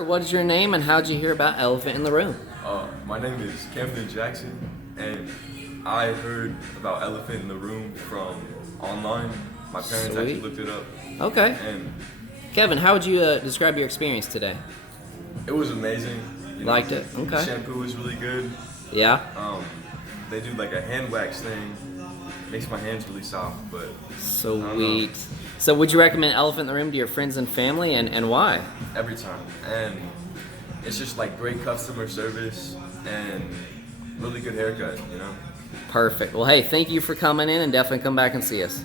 Sir, what is your name and how'd you hear about Elephant in the Room? My name is Camden Jackson, and I heard about Elephant in the Room from online. My parents actually Sweet. looked it up, Okay. and Kevin, how would you describe your experience today? it was amazing. You Liked it? The Okay. shampoo was really good. Yeah? They do like a hand wax thing. Makes my hands really soft, but Sweet. So would you recommend Elephant in the Room to your friends and family, and why? every time. And it's just like great customer service and really good haircut, you know? Perfect. Well, hey, thank you for coming in and definitely come back and see us.